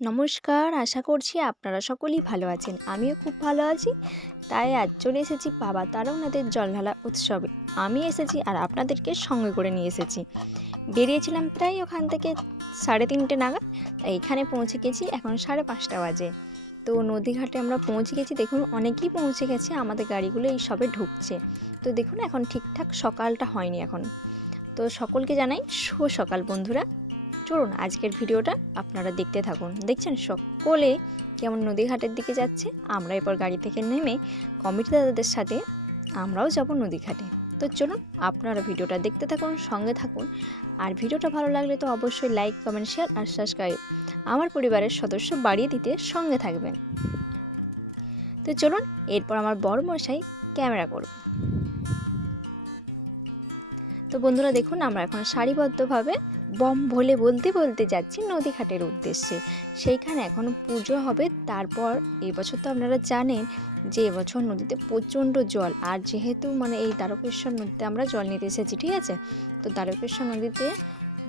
নমস্কার, আশা করছি আপনারা সকলেই ভালো আছেন। আমিও খুব ভালো আছি। তাই আজ চলে এসেছি বাবা তারকনাথের জল ঢালা উৎসবে। আমি এসেছি আর আপনাদেরকে সঙ্গে করে নিয়ে এসেছি। বেরিয়েছিলাম প্রায় ওখান থেকে সাড়ে তিনটে নাগাদ, তাই এখানে পৌঁছে গেছি এখন সাড়ে পাঁচটা বাজে। তো নদীঘাটে আমরা পৌঁছে গেছি, দেখুন অনেকেই পৌঁছে গেছে, আমাদের গাড়িগুলো এই সবে ঢুকছে। তো দেখুন এখন ঠিকঠাক সকালটা হয়নি এখন। তো সকলকে জানাই শুভ সকাল বন্ধুরা। চলুন আজকের ভিডিওটা আপনারা দেখতে থাকুন। দেখছেন সকলে কেমন নদীঘাটের দিকে যাচ্ছে? আমরা এরপর গাড়ি থেকে নেমে কমিটি দাদাদের সাথে আমরাও যাব নদীঘাটে। তো চলুন আপনারা ভিডিওটা দেখতে থাকুন, সঙ্গে থাকুন। আর ভিডিওটা ভালো লাগলে তো অবশ্যই লাইক, কমেন্ট, শেয়ার আর সাবস্ক্রাইব আমার পরিবারের সদস্য বাড়িয়ে দিতে সঙ্গে থাকবেন। তো চলুন এরপর আমার বড় মশাই ক্যামেরা করব তো বন্ধুরা দেখুন, আমরা এখন সারিবদ্ধভাবে বম ভোলে বলতে বলতে যাচ্ছি নদীঘাটের উদ্দেশ্যে। সেইখানে এখন পুজো হবে। তারপর এবছর তো আপনারা জানেন যে এবছর নদীতে প্রচণ্ড জল। আর যেহেতু মানে এই দ্বারকেশ্বর নদীতে আমরা জল নিতে এসেছি, ঠিক আছে? তো দ্বারকেশ্বর নদীতে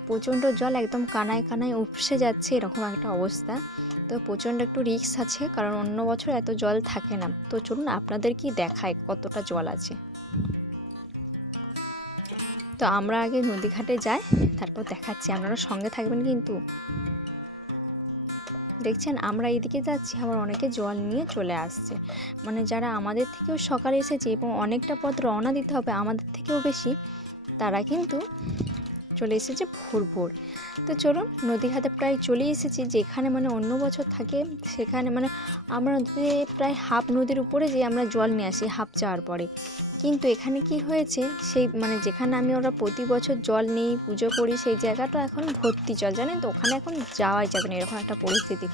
প্রচণ্ড জল একদম কানায় কানায় উপসে যাচ্ছে, এরকম একটা অবস্থা। তো প্রচণ্ড একটু রিস্ক আছে, কারণ অন্য বছর এত জল থাকে না। তো চলুন আপনাদের কি দেখায় কতটা জল আছে। তো আমরা আগে নদীঘাটে যাই, তারপর দেখাচ্ছি আপনারা সঙ্গে থাকবেন কিন্তু। দেখছেন, আমরা এদিকে যাচ্ছি, আবার অনেকে জল নিয়ে চলে আসছে। মানে যারা আমাদের থেকেও সকালে এসেছে এবং অনেকটা পথ রওনা দিতে হবে আমাদের থেকেও বেশি, তারা কিন্তু চলে এসেছে ভোর ভোর তো চলুন, নদীঘাটে প্রায় চলে এসেছি, যেখানে মানে অন্য বছর থাকে, সেখানে মানে আমরা নদীতে প্রায় হাফ নদীর উপরে যে আমরা জল নিয়ে আসি, হাফ যাওয়ার পরে। কিন্তু এখানে কি হয়েছে? সেই মানে যেখানে আমি ওরা প্রতি বছর জল নেই, পুজো করি, সেই জায়গাটা এখন ভর্তি জল, জানেন তো? ওখানে এখন যাওয়াই যাবে না, এরকম একটা পরিস্থিতি।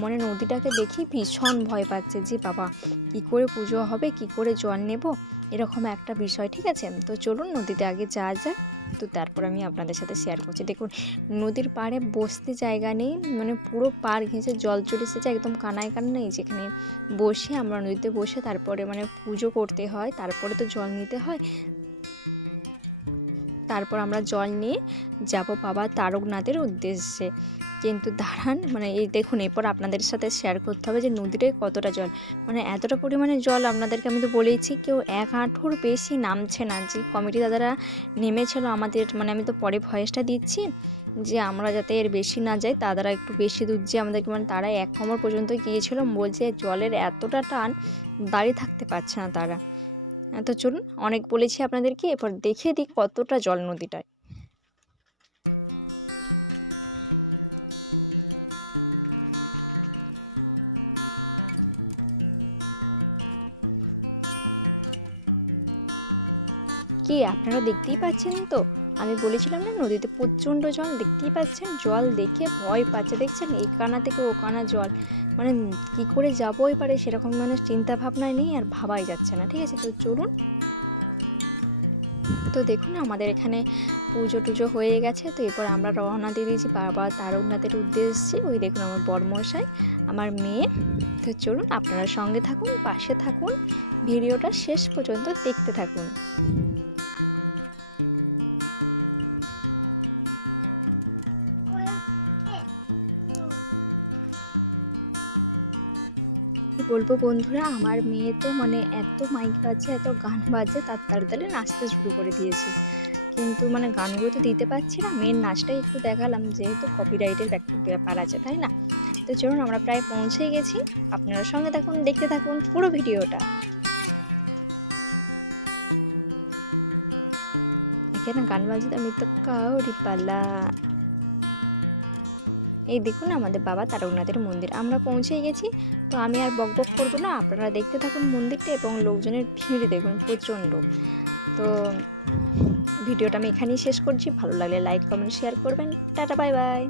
মনে নদীটাকে দেখি ভীষণ ভয় পাচ্ছে, যে বাবা, কি করে পুজো হবে, কি করে জল নেব? এরকম একটা বিষয়, ঠিক আছে? তো চলুন নদীতে আগে যাওয়া যাক। তো তারপর আমি আপনাদের সাথে শেয়ার করছি। দেখুন, নদীর পাড়ে বসতে জায়গা নেই মানে পুরো পার ঘেঁষে জল চলে এসেছে, একদম কানায় কান্নাই যেখানে বসে আমরা নদীতে বসে তারপরে মানে পুজো করতে হয়, তারপরে তো জল নিতে হয়। তারপর আমরা জল নিয়ে যাব বাবা তারকনাথের উদ্দেশ্যে। কিন্তু দাঁড়ান মানে এই দেখুন, এরপর আপনাদের সাথে শেয়ার করতে হবে যে নদীতে কতটা জল। মানে এতটা পরিমাণে জল আপনাদেরকে আমি তো বলেইছি, কেউ এক হাঁটুর বেশি নামছে না। যে কমিটি দাদারা নেমেছিল আমাদের মানে আমি তো পরে ভয়েসটা দিচ্ছি যে আমরা যাতে এর বেশি না যাই, তারা একটু বেশি দূর যে আমাদেরকে মানে তারা এক কমর পর্যন্ত গিয়েছিল। বলছে জলের এতটা টান, দাঁড়িয়ে থাকতে পারছে না তারা। তো চলুন, অনেক বলেছি আপনাদেরকে, এরপর দেখে দিই কতটা জল নদীটায়। কি আপনারা দেখতেই পাচ্ছেন তো? আমি বলেছিলাম না, নদীতে প্রচণ্ড জল, দেখতেই পাচ্ছেন? জল দেখে ভয় পাচ্ছে, দেখছেন? এই কানা থেকে ও কানা জল। মানে কি করে যাবোই পারে সেরকম মানে চিন্তা ভাবনায় নেই আর ভাবাই যাচ্ছে না, ঠিক আছে? তো চলুন। তো দেখুন, আমাদের এখানে পুজো টুজো হয়ে গেছে। তো এরপর আমরা রওনা দিয়ে দিয়েছি বাবা তারকনাথের উদ্দেশ্যে। ওই দেখুন আমার বরমশাই, আমার মেয়ে। তো চলুন, আপনারা সঙ্গে থাকুন, পাশে থাকুন। ভিডিওটা শেষ পর্যন্ত দেখতে থাকুন। কি বলব বন্ধুরা? আমার মেয়ে তো মানে এত মাইক বাজছে, এত গান বাজছে, তার তাড়াতাড়ি নাচতে শুরু করে দিয়েছে। কিন্তু মানে গানগুলো তো দিতে পারছি না মেয়ের নাচটাই একটু দেখালাম, যেহেতু কপিরাইটের একটা ব্যাপার আছে, তাই না? তো চলুন আমরা প্রায় পৌঁছে গেছি। আপনারা সঙ্গে থাকুন, দেখতে থাকুন পুরো ভিডিওটা। এখানে গান বাজতে আমি তো কাউরি পালা। এই দেখুন আমাদের বাবা তারকনাথের মন্দির। আমরা পৌঁছে গেছি। তো আমি আর বক বক করব না, আপনারা দেখতে থাকুন মন্দিরটা এবং লোকজনের ভিড় দেখুন, প্রচণ্ড। তো ভিডিওটা আমি এখানেই শেষ করছি। ভালো লাগলে লাইক কমেন্ট শেয়ার করবেন। Tata bye bye